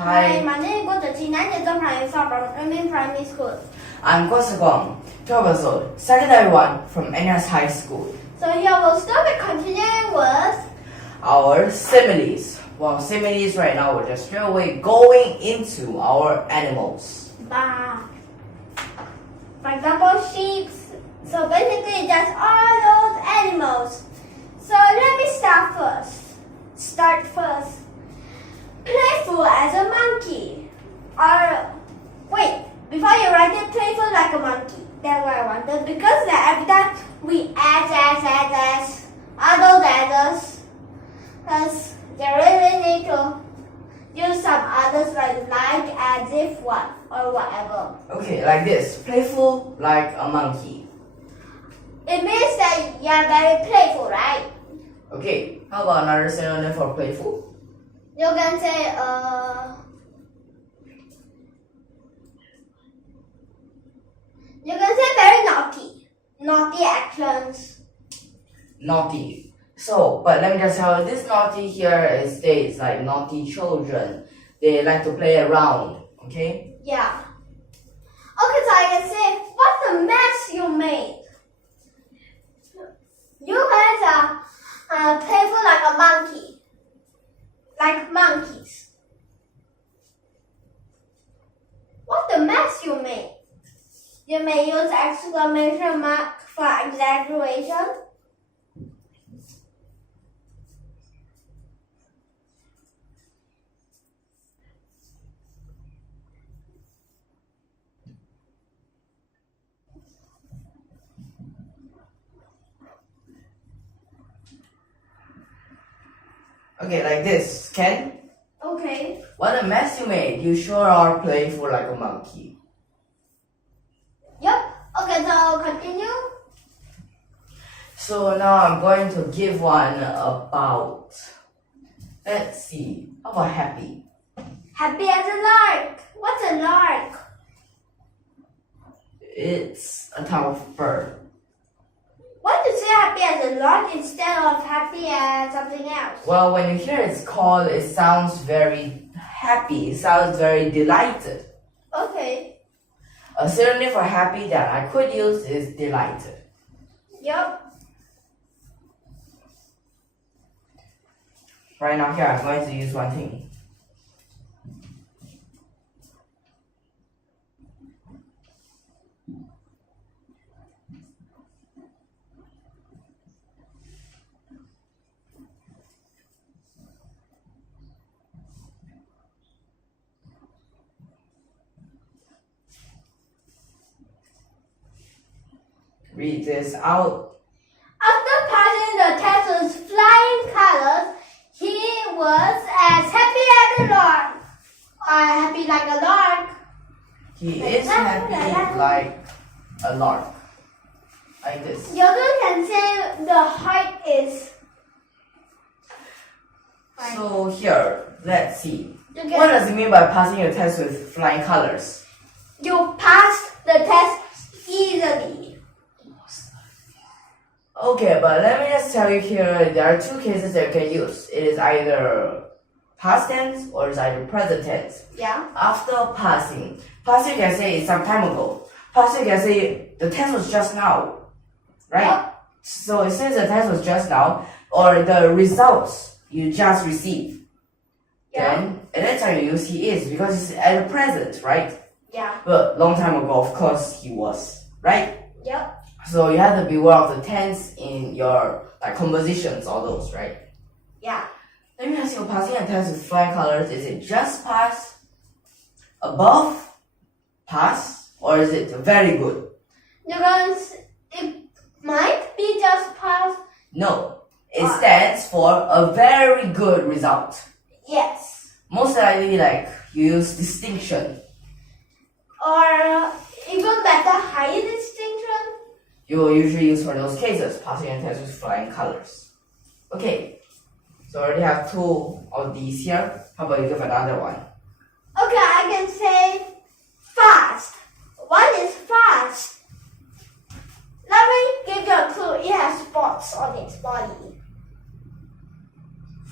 Hi, my name is GUO CHENGXI, 9 years primary from YUMIN Primary School. I'm Guang&Guo, 12 years old, secondary one from NS High School. So here we'll start by continuing with Our similes. Well, similes right now, we're just straight away going into our animals. for example, sheep. So basically just all those animals. So let me start first. Playful as a monkey. Or wait, before you write it, playful like a monkey. That's what I wanted, because every time we add all those adders, because they really need to use some others like as if what or whatever. Okay, like this. Playful like a monkey. It means that you're very playful, right? Okay, how about another synonym for playful? You can say very naughty. Naughty actions. Naughty. So, but let me just tell you, this naughty here states like naughty children. They like to play around, okay? Yeah. Okay, so I can say, what's the mess you made? You guys are playful like a monkey. Like monkeys. What's the mess you made? You may use exclamation mark for exaggeration. Okay, like this. Ken? Okay. What a mess you made. You sure are playful like a monkey. Yep. Okay, so continue. So now I'm going to give one about, let's see, how about happy? Happy as a lark. What's a lark? It's a type of bird. Why do you say happy as a lark instead of happy as something else? Well, when you hear it's called, it sounds very happy. It sounds very delighted. Okay. A synonym for happy that I could use is delighted. Yep. Right now here, I'm going to use one thing. Read this out. After passing the test with flying colors, he was as happy as a lark. Happy like a lark. He is happy like a lark. Like this. You also can say the height is. So here, let's see. You can- What does it mean by passing a test with flying colors? You passed the test easily. Okay, but let me just tell you here, there are two cases that you can use. It is either past tense or it's either present tense. Yeah. After passing you can say it's some time ago. Passing you can say the test was just now, right? Yep. So since the test was just now, or the results you just received, then at that time you use he is because it's at the present, right? Yeah. But long time ago, of course, he was, right? Yep. So you have to be aware of the tense in your like compositions, all those, right? Yeah. Let me ask you, passing a test with flying colors, is it just pass, above, pass, or is it very good? Because it might be just pass. No, it stands for a very good result. Yes. Most likely, like, you use distinction. Or even better, higher distinction. You will usually use for those cases, passing a test with flying colors. Okay, so I already have two of these here. How about you give another one? Okay, I can say fast. What is fast? Let me give you a clue. It has spots on its body.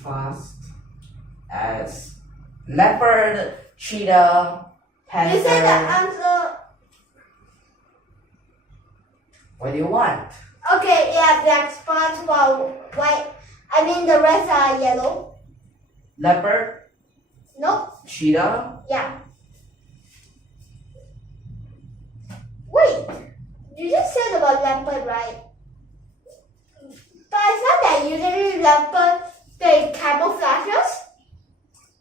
Fast as Leopard, cheetah, panther. You said the answer. What do you want? Okay, yeah, black spots while white. I mean the rest are yellow. Leopard, Nope. cheetah. Yeah. Wait, you just said about leopard, right? But I thought that usually leopard they camouflages.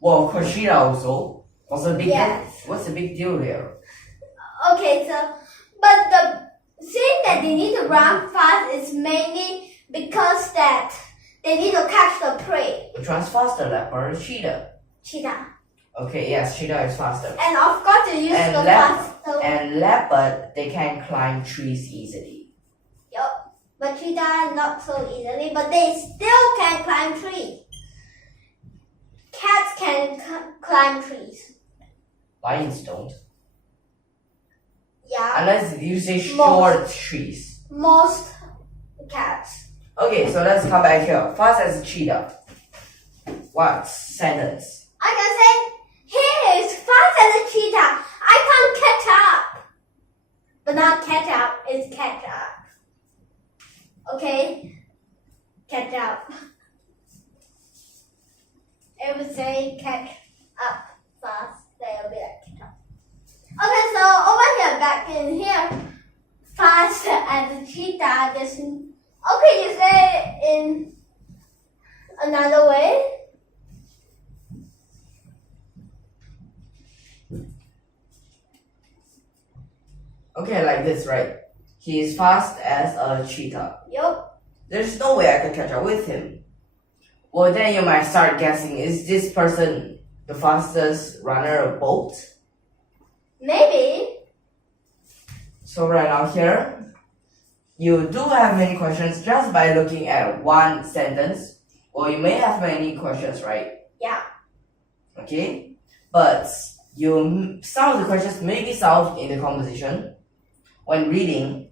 Well, of course, cheetah also. What's the big Yes. What's the big deal here? Okay, so but the thing that they need to run fast is mainly because that they need to catch the prey. Which one's faster, leopard or cheetah? Cheetah. Okay, yes, cheetah is faster. And of course they use And the faster. And leopard, they can climb trees easily. Yup. But cheetah not so easily, but they still can climb trees. Cats can climb trees. Lions don't. Yeah. Unless you say short trees. Most cats. Okay, so let's come back here. Fast as a cheetah. What sentence? I can say, he is fast as a cheetah. I can't catch up. But not catch up, it's catch up. Okay? Catch up. It would say catch up fast. They'll be like catch up. Okay, so over here, back in here, fast as a cheetah. This, okay, you say it in another way. Okay, like this, right? He is fast as a cheetah. Yup. There's no way I could catch up with him. Well, then you might start guessing, is this person the fastest runner of both? Maybe. So right now here, you do have many questions just by looking at one sentence. Or you may have many questions, right? Yeah. Okay? But some of the questions may be solved in the composition. When reading,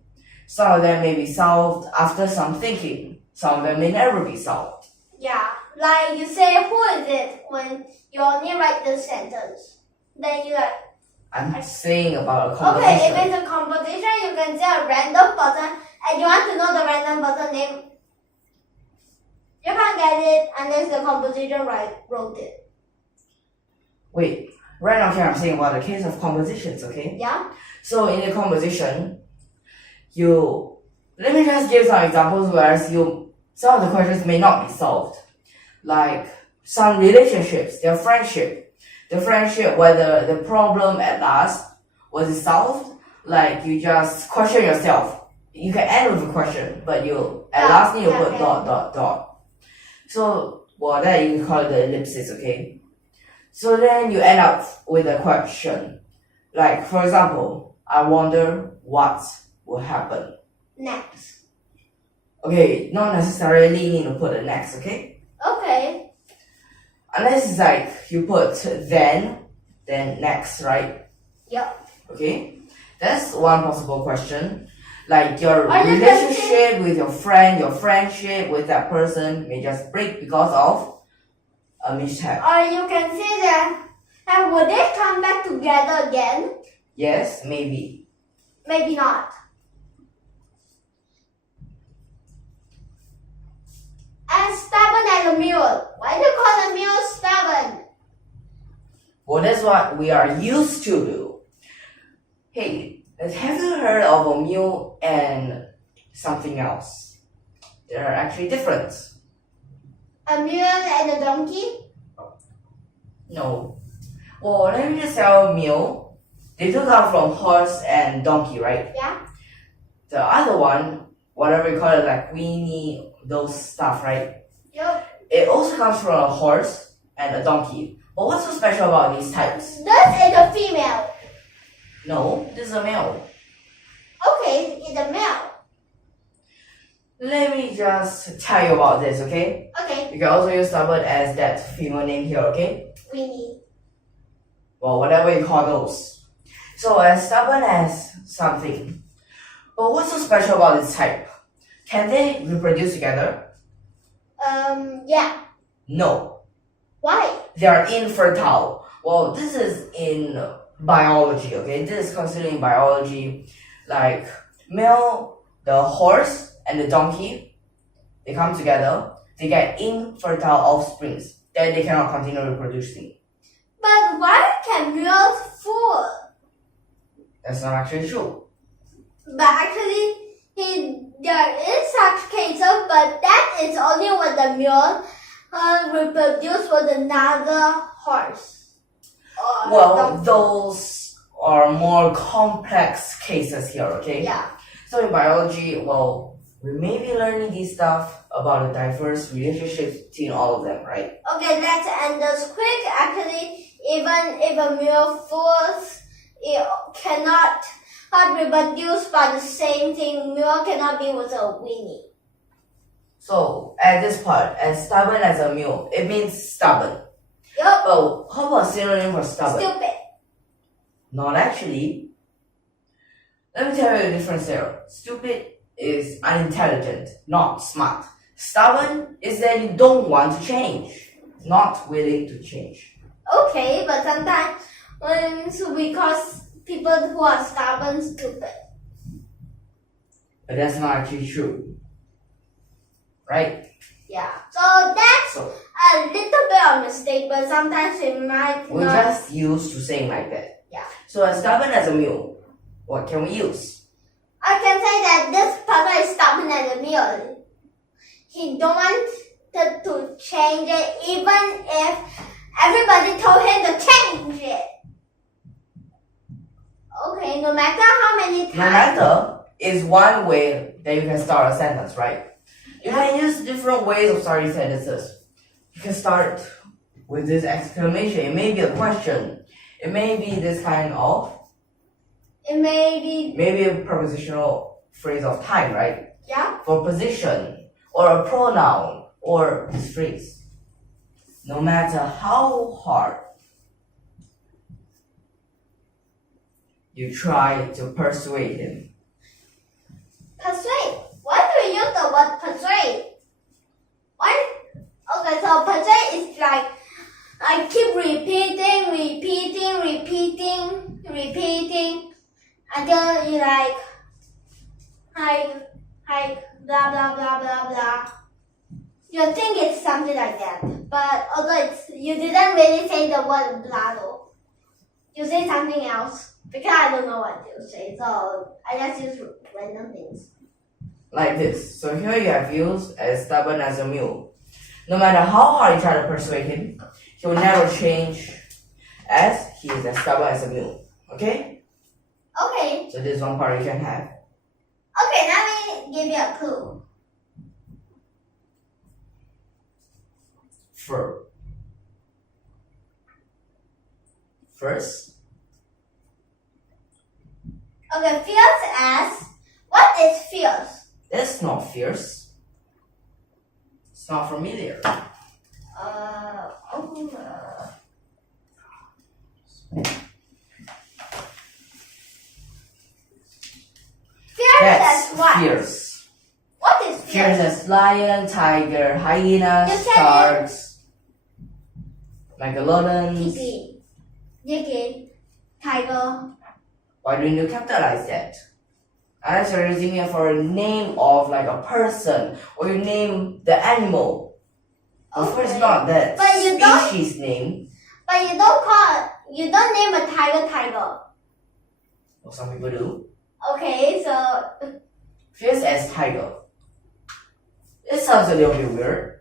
some of them may be solved after some thinking. Some of them may never be solved. Yeah. Like you say, who is it when you only write the sentence? Then you like, I'm saying about a okay, composition. if it's a composition, you can say a random person and you want to know the random person name. You can't get it unless the composition wrote it. Wait, right now here I'm saying about the case of compositions, okay? Yeah? So in the composition, let me just give some examples where some of the questions may not be solved. Like some relationships, the friendship, whether the problem at last, was it solved? Like you just question yourself. You can end with a question, but you at last need to put dot. So, well, that you can call it the ellipsis, okay? So then you end up with a question. Like, for example, I wonder what will happen. Next. Okay, not necessarily need to put a next, okay? Okay. Unless it's like you put then next, right? Yep. Okay? That's one possible question. Like your Are you relationship with your friend, your friendship with that person may just break because of a mishap. Or you can say that, and would they come back together again? Yes, maybe. Maybe not. And stubborn as a mule. Why do you call a mule stubborn? Well, that's what we are used to do. Hey, have you heard of a mule and something else? They are actually different. A mule and a donkey? No. Well, let me just tell mule. They do come from horse and donkey, right? Yeah. The other one, whatever you call it, like weenie, those stuff, right? Yep. It also comes from a horse and a donkey. But what's so special about these types? This is a female. No, this is a male. Okay, it's a male. Let me just tell you about this, okay? Okay, You can also use stubborn as that female name here, okay? Winnie. Well, whatever you call those. So as stubborn as something. But what's so special about this type? Can they reproduce together? Yeah. No. Why? They are infertile. Well, this is in biology, okay? This is considered in biology, like the horse and the donkey, they come together, they get infertile offsprings, then they cannot continue reproducing. But why can mules fool? That's not actually true. But actually, there is such cases, but that is only when the mule reproduce with another horse. Well, those are more complex cases here, okay? Yeah. So in biology, well, we may be learning this stuff about the diverse relationships between all of them, right? Okay, let's end this quick. Actually, even if a mule fools, it cannot reproduce by the same thing. Mule cannot be with a weenie. So at this part, as stubborn as a mule, it means stubborn. Yup. But how about synonym for stubborn? Stupid. Not actually. Let me tell you the difference there. Stupid is unintelligent, not smart. Stubborn is that you don't want to change, not willing to change. Okay, but sometimes we call people who are stubborn stupid. But that's not actually true. Right? Yeah. So that's a little bit of mistake, but sometimes it might We're not. just used to saying like that. Yeah. So as stubborn as a mule, what can we use? I can say that this person is stubborn as a mule. He don't want to change it, even if everybody told him to change it. Okay, no matter how many times. No matter is one way that you can start a sentence, right? You can use different ways of starting sentences. You can start with this exclamation. It may be a question. It may be this kind of. It may be. Maybe a prepositional phrase of time, right? Yeah. For position, or a pronoun, or this phrase. No matter how hard you try to persuade him. Persuade. Why do you use the word persuade? Why? Okay, so persuade is like I keep repeating until you like blah blah blah blah blah. You think it's something like that, but although you didn't really say the word blah though. You say something else because I don't know what you say, so I just use random things. Like this. So here you have used as stubborn as a mule. No matter how hard you try to persuade him, he will never change as he is as stubborn as a mule. Okay? Okay. So this is one part you can have. Okay, let me give you a clue. First. Okay, fierce as. What is fierce? That's not fierce. It's not familiar. Fierce That's as what? fierce. What is Fierce fierce? as lion, tiger, hyena, You said sharks, megalodons. Yiki, tiger. Why don't you capitalize that? Unless you're using it for a name of like a person, or you name the animal. Of course Okay. not that But you don't- species name. But you don't name a tiger. Well, some people do. Okay, so Fierce as tiger. It sounds a little bit weird.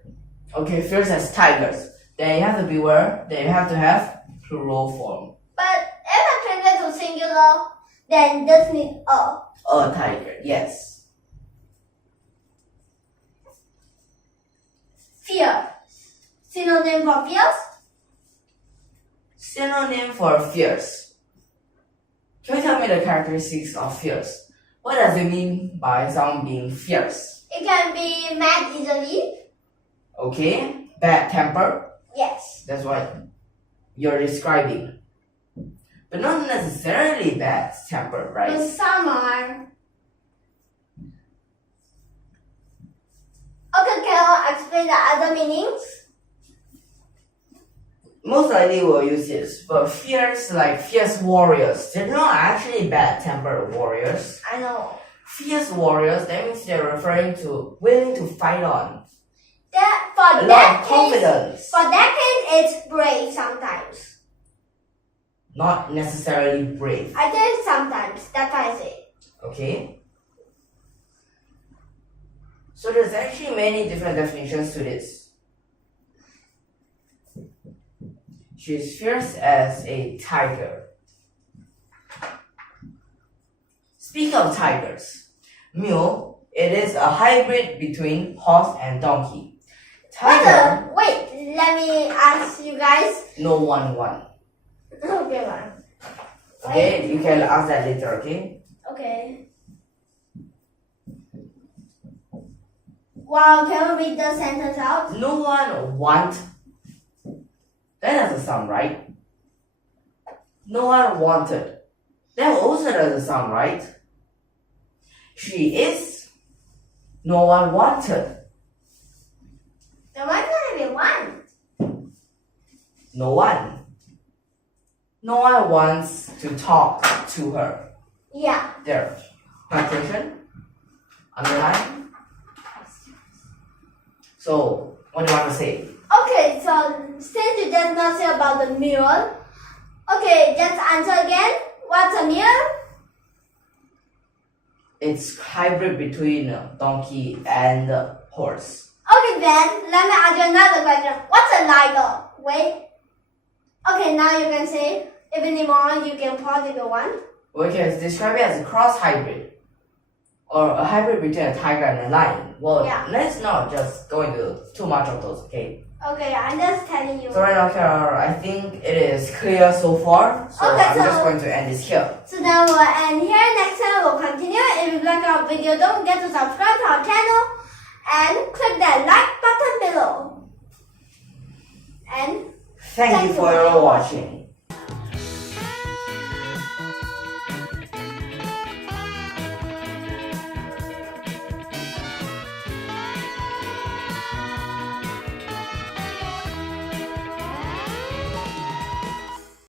Okay, fierce as tigers. Then you have to beware. Then you have to have plural form. but if I change it to singular, then this needs a. A tiger, yes. Fierce. Synonym for fierce? Synonym for fierce. Can you tell me the characteristics of fierce? What does it mean by someone being fierce? It can be mad easily. Okay, bad temper. Yes. That's what you're describing. But not necessarily bad temper, But right? some are. Okay, can I explain the other meanings? most likely we'll use this. But fierce, like fierce warriors, they're not actually bad-tempered warriors. I know. Fierce warriors, that means they're referring to willing to fight on. For A lot that of case, confidence. for that case, it's brave sometimes. Not necessarily brave. I think sometimes. That's why I say. Okay? So there's actually many different definitions to this. She's fierce as a tiger. Speaking of tigers, mule, it is a hybrid between horse and donkey. Tiger, Wait, let me ask you guys. no one. Okay, one. Okay, you can ask that later, okay? Okay. Wow, can we read the sentence out? No one want. That doesn't sound right. No one wanted. That also doesn't sound right. She is. No one wanted. Then why can't it be one? No one. No one wants to talk to her. Yeah. There. Punctuation. Underline. So, what do you want to say? Okay, so since you just not say about the mule, okay, just answer again. What's a mule? It's hybrid between donkey and horse. Okay, then let me ask you another question. What's a liger? Wait. Okay, now you can say. If anymore, you can pause if you want. We can describe it as a cross hybrid. Or a hybrid between a tiger and a lion. Well, Yeah. let's not just go into too much of those, okay? Okay, I'm just telling you. So right now, Kara, I think it is clear so far. So Okay, I'm so- just going to end this here. So now we'll end here. Next time we'll continue. If you like our video, don't forget to subscribe to our channel and click that like button below. And Thank you for your watching.